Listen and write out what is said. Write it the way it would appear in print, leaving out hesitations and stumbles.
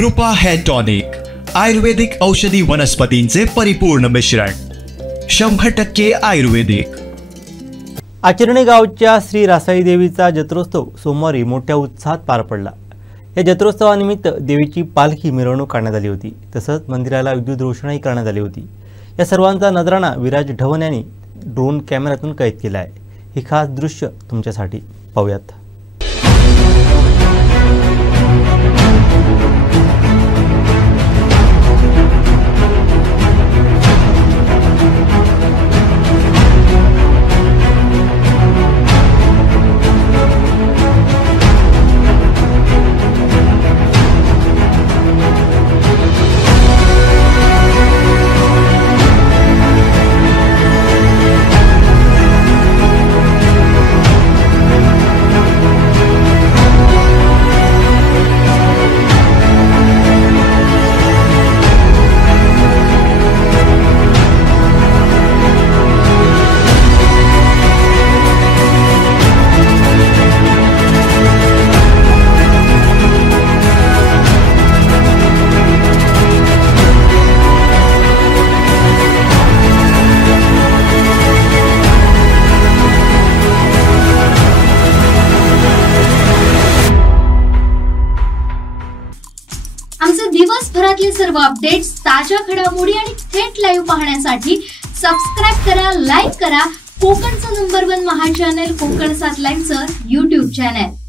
कृपा hair tonic, आयुर्वेदिक औषधी वनस्पतींचे परिपूर्ण मिश्रण, 100% आयुर्वेदिक। आचरणे गावच्या श्री रासाई देवीचा जत्रोत्सव सोमवारी मोठ्या उत्साहात पार पडला। या जत्रोत्सवानिमित्त देवीची पालखी मिरवणूक काढण्यात आली होती, तसंच मंदिराला विद्युत रोषणाई करण्यात आली होती। या सर्वांचा नजराणा विराज ढवण यांनी ड्रोन कॅमेऱ्यातून कैद केला आहे। हे खास दृश्य तुमच्यासाठी पाहूयात। आमचे दिवसभरातले सर्व अपडेट्स, ताज्या घडामोडी आणि थेट लाईव्ह पाहण्यासाठी सबस्क्राइब करा, लाईक करा कोकणचं नंबर 1 महा चॅनल कोकण 7 लाईव्हचं YouTube चॅनल।